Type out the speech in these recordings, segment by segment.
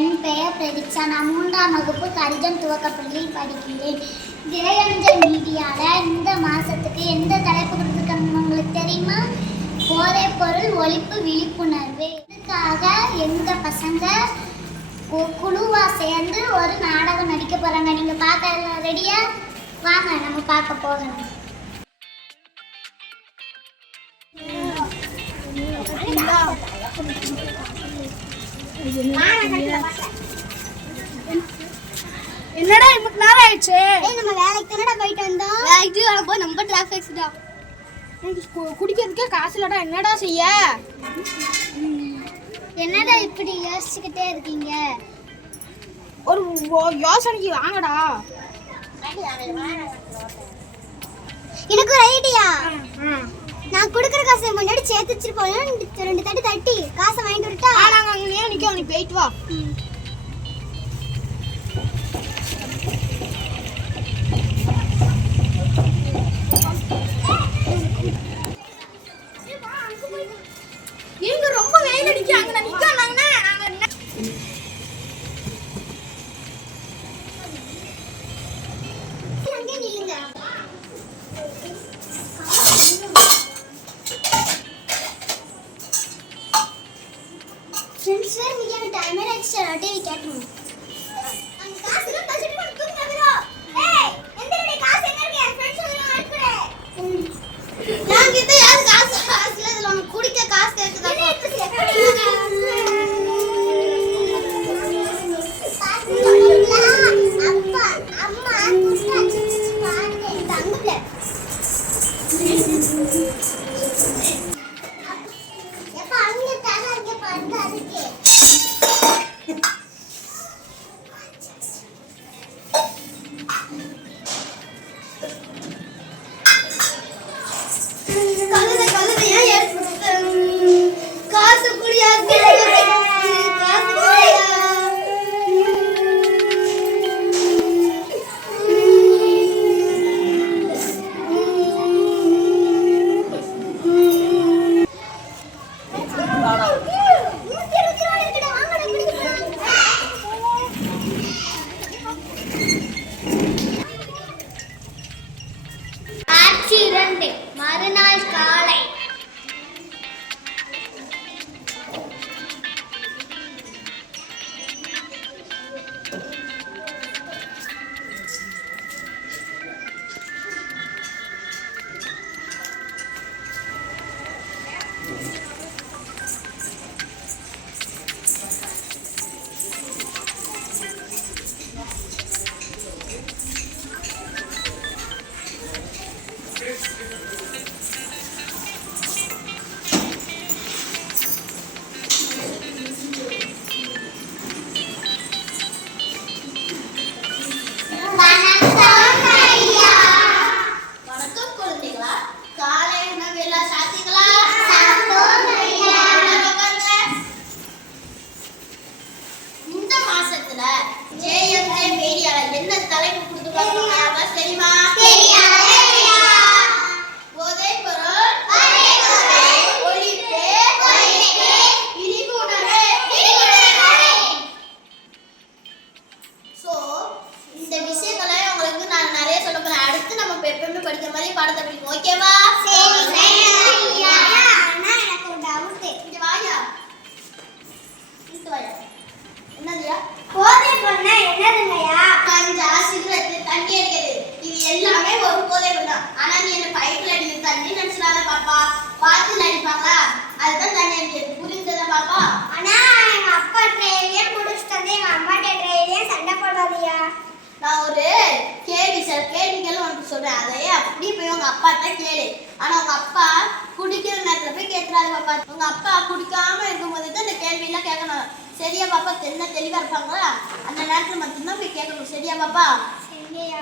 என் பெயர் பிரதீக்ஷா. நான் மூன்றாம் வகுப்பு கடிதம் துவக்கப்பள்ளியில் படிக்கிறேன். திரையஞ்சல் மீடியாவில் இந்த மாதத்துக்கு எந்த தலைப்பு கொடுத்துருக்காங்க உங்களுக்கு தெரியுமா? போதை பொருள் ஒழிப்பு விழிப்புணர்வு. இதுக்காக எங்கள் பசங்க ஒரு குழுவாக சேர்ந்து ஒரு நாடகம் நடிக்க போகிறாங்க நீங்கள் பார்க்க ரெடியா வாங்க நம்ம பார்க்க போகலாம் என்னடா இவ்வளவு நேரம் ஆயிடுச்சு? நம்ம வேலைக்கு தானடா போயிட்டு வந்தோம். இது போய் நம்ம டிராஃபிக்ஸ் தான் குடிக்கிறதுக்கே காசு இல்லடா என்னடா செய்ய? என்னடா இப்படி யோசிச்சுக்கிட்டே இருக்கீங்க? ஒரு யோசனைக்கு வாங்கடா. எனக்கு ஒரு ஐடியா நான் கொடுக்குற காசை முன்னாடி சேர்த்து வச்சுட்டு போனா ரெண்டு தட்டி தட்டி காசை வாங்கிட்டு வரட்டா? ஆ நாங்க அங்கேயே நிக்கோம். நீ போயிட்டு வா. நான் கிட்ட யாரு காசு காசு இல்ல இதுல உனக்கு குடிக்க காசு கேக்குதா? பாத்துல அடிப்பாங்களா அதுதான் தண்ணி அடிக்கிறது புரிந்ததா பாப்பா? ஆனா எங்க அப்பா ட்ரெயிலே குடிச்சிட்டு வந்து எங்க அம்மாட்ட ட்ரெயிலே சண்டை போடாதீயா நான் ஒரு கேள்வி சார் கேள்விகள் உனக்கு சொல்றேன். அதையே அப்படியே போய் உங்க அப்பாட்ட கேளு. ஆனா உங்க அப்பா குடிக்கிற நேரத்துல போய் கேட்கறாரு பாப்பா. உங்க அப்பா குடிக்காம இருக்கும்போது தான் இந்த கேள்வி எல்லாம் கேட்கணும். சரியா பாப்பா என்ன தெளிவா இருப்பாங்களா? அந்த நேரத்துல மட்டும்தான் போய் கேட்கணும். சரியா பாப்பா? சரிங்கய்யா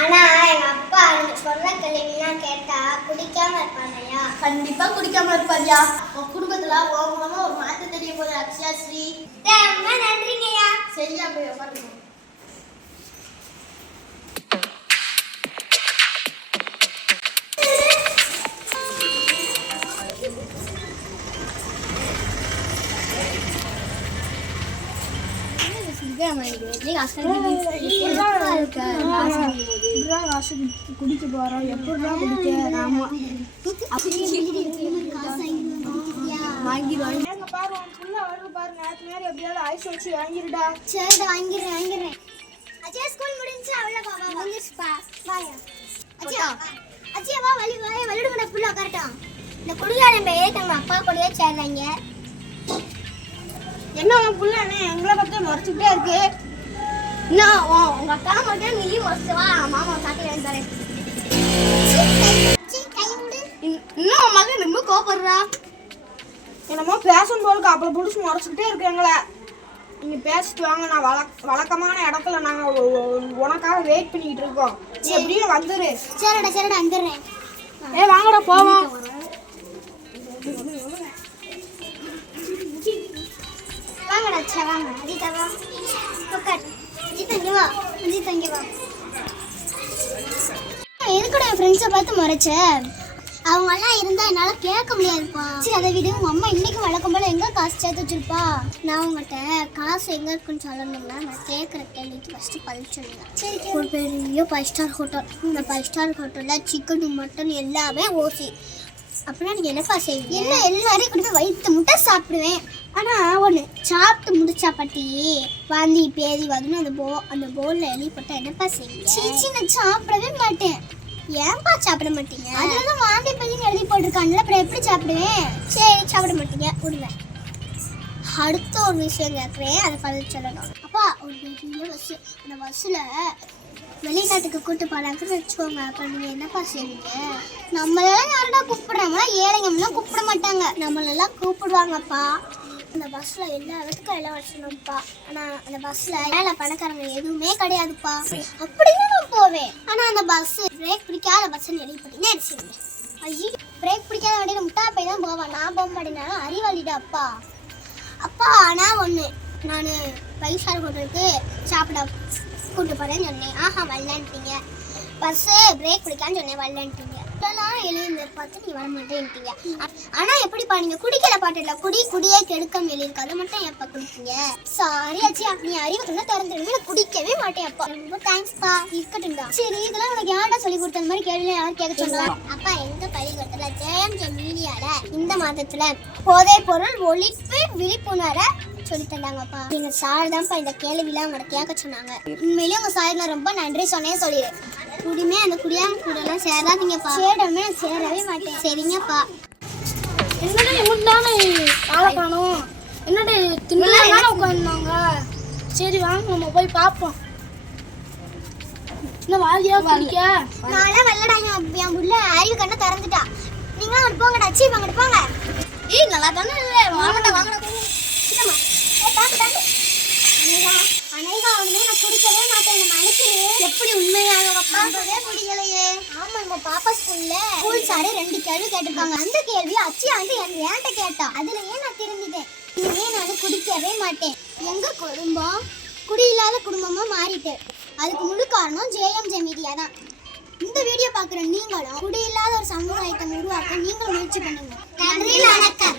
ஆனா எங்க அப்பா சொல்ற கேள்விலாம் கேட்டா குடிக்காம இருப்பாங்கய்யா. கண்டிப்பா குடிக்காம இருப்பாரியா உன் குடும்பத்துல உன் மூலமா ஒரு மாற்றம் தெரிய போகுது அக்ஷயா ஸ்ரீ ரொம்ப நன்றிங்கய்யா. சரியா போய் உட்காருங்க காசு குடிக்க போறோம். எப்படிடா குடிக்க ஆமா. வாங்கிடுவாங்க. எங்க பாரு உன் புள்ள வருது பாரு நேற்று நேரம் எப்படியாவது ஐஸ் வச்சு வாங்கிருடா சரிடா வாங்கிடுறேன் வாங்கிடுறேன். அச்சியா ஸ்கூல் முடிஞ்சு அவ்வளோ பாபா முடிஞ்சிருப்பா வாயா. அச்சியா அச்சியா வா வலி வாய வலிடுங்கடா ஃபுல்லா கரெக்டா இந்த குடிகாரன் பையன் நம்ம அப்பா கூடயே சேர்றாங்க. என்ன உன் புள்ள எங்களை பத்தி மறைச்சுக்கிட்டே இருக்கு? உன் உங்க அக்கா மட்டும் நீ மறைச்சு வா மாமா சி விடு இன்- இன்னும் மகன் ரொம்ப கோபப்படுறா என்னமோ பேசும் போலுக்கு அப்பள புடிச்சு முறைச்சிக்கிட்டே இருக்கு எங்களை நீங்க பேசிட்டு வாங்க நான் வழக் வழக்கமான இடத்துல நாங்க உ- உ- உனக்காக வெயிட் பண்ணிக்கிட்டு இருக்கோம். நீ எப்படியே வந்துரு சரிடா சரிடா வந்துடுறேன் ஏ வாங்கடா போவோம் வாங்கடா அச்சா வாங்க அஜிதா வா உட்கார் அஜித் இங்கே வா அஜித் இங்கே வா. எதுக்குடா என் ஃப்ரெண்ட்ஸை பார்த்து முறைச்ச. அவங்க எல்லாம் இருந்தா என்னால கேட்க முடியாதுப்பா. சரி அதை விடு. உங்க அம்மா இன்னைக்கு வழக்கம் போல எங்க காசு சேர்த்து வச்சிருப்பா? நான் உங்கள்கிட்ட காசு எங்க இருக்குன்னு சொல்லணும்னா நான் கேட்குற கேள்விக்கு ஃபர்ஸ்ட் பதில் சொல்லுங்க. சரி ஒரு பெரிய ஃபைவ் ஸ்டார் ஹோட்டல் இந்த ஃபைவ் ஸ்டார் ஹோட்டல்ல சிக்கன் மட்டன் எல்லாமே ஓசி. அப்படின்னா நீங்க என்னப்பா செய்வீங்க என்ன? எல்லாரையும் போய் வயிற்று முட்டை சாப்பிடுவேன். ஆனா ஒண்ணு சாப்பிட்டு முடிச்சா பட்டி வாந்தி பேதி வந்து அந்த போ அந்த போல்ல எலி போட்டா என்னப்பா செய்வீங்க? சீச்சி நான் சாப்பிடவே மாட்டேன். ஏன்பா சாப்பிட மாட்டீங்க? அதுல வாந்தி பேதின்னு எழுதி போட்டிருக்காங்கல்ல அப்புறம் எப்படி சாப்பிடுவேன்? சரி சாப்பிட மாட்டீங்க விடுவேன் அடுத்த ஒரு விஷயம் கேட்குறேன் அதை பதில் சொல்லணும். அப்பா ஒரு பெரிய பஸ் அந்த பஸ்ஸில் வெளிநாட்டுக்கு கூட்டு போனாங்கன்னு வச்சுக்கோங்க அப்போ நீங்கள் என்னப்பா செய்வீங்க? நம்மளெல்லாம் யாருடா கூப்பிடுறாங்களா? ஏழைங்கம்லாம் கூப்பிட மாட்டாங்க. நம்மளெல்லாம் கூப்பிடுவாங்கப்பா. அந்த பஸ்ஸில் எல்லா இடத்துக்கும் எல்லாம் வச்சுக்கணும்ப்பா. ஆனால் அந்த பஸ்ஸில் ஏழை பணக்காரங்க எதுவுமே கிடையாதுப்பா. அப்படின்னு நான் போவேன். ஆனால் அந்த பஸ் பிரேக் பிடிக்காத பஸ்ஸுன்னு எழுதி போட்டீங்கன்னா அடிச்சிருங்க ஐயோ பிரேக் பிடிக்காத வண்டியில் முட்டா போய் தான் போவேன். நான் போக மாட்டேனாலும் அறிவாளிடா அப்பா. அப்பா ஆனால் ஒன்று நான் பைசார் ஹோட்டலுக்கு சாப்பிட கூட்டு போகிறேன்னு சொன்னேன். ஆஹா வரலன்ட்டீங்க. பஸ்ஸு பிரேக் பிடிக்கான்னு சொன்னேன் வரலன்ட்டீங்க. இதெல்லாம் எழுதி பார்த்து நீ வர மாட்டேன்ட்டீங்க ஆனால் எப்படிப்பா நீங்கள் குடிக்கிற பாட்டு இல்லை குடி குடியே கெடுக்கம் எழுதிருக்கு அதை மட்டும் எப்போ குடிப்பீங்க? சாரி ஆச்சு நீ அறிவுக்குள்ள திறந்துடுங்க நான் குடிக்கவே மாட்டேன் அப்பா. ரொம்ப தேங்க்ஸ்ப்பா இருக்கட்டும்டா. சரி இதெல்லாம் உனக்கு யார்டா சொல்லி கொடுத்த அந்த மாதிரி கேள்வி யார் கேட்க சொன்னா? அப்பா எங்க பள்ளிக்கூடத்துல ஜெயம்ஜெ மீடியால இந்த மாதத்துல போதைப் பொருள் ஒழிப்பு விழிப்புணர்வை சொல்லி தந்தாங்கப்பா. எங்க சார் தான்ப்பா இந்த கேள்விலாம் உங்களை கேட்க சொன்னாங்க. உண்மையிலேயே உங்க சார் நான் ரொம்ப நன்றி சொன்னேன் சொல்லிடு. குடிமே அந்த குடியாம கூட எல்லாம் சேராதீங்கப்பா. சேரமே சேரவே மாட்டேன். சரிங்கப்பா. என்னடா எங்களுக்கு தானே ஆளை காணும்? என்னடா தின்னு உட்காந்துனாங்க சரி வாங்க நம்ம போய் பார்ப்போம். என்ன வாதியா குடிக்க நான்லாம் வெள்ளடா என் என் புள்ள அறிவு கண்ணை திறந்துட்டா நீங்களும் போங்கடா. சீ அங்கிட்டு போங்க. ஏய் நல்லா தானே வாங்கடா வாங்கடா. உண்மையாக பாப்பவே முடியலையே ஆமா நம்ம பாப்பா ஸ்கூல்ல ஸ்கூல் சாரு ரெண்டு கேள்வி கேட்டிருக்காங்க. அந்த கேள்வி அச்சி வந்து என் ஏன்ட்ட கேட்டா? அதுலயே நான் திரும்பிட்டேன். இனிமே நான் குடிக்கவே மாட்டேன். எங்க குடும்பம்? குடியில்லாத குடும்பமா மாறிட்டு. அதுக்கு முழு காரணம் ஜேஎம் ஜெமீடியா தான். இந்த வீடியோ பார்க்குற நீங்களும் குடியில்லாத ஒரு சமுதாயத்தை உருவாக்க நீங்களும் முயற்சி பண்ணுங்க. நன்றி வணக்கம்.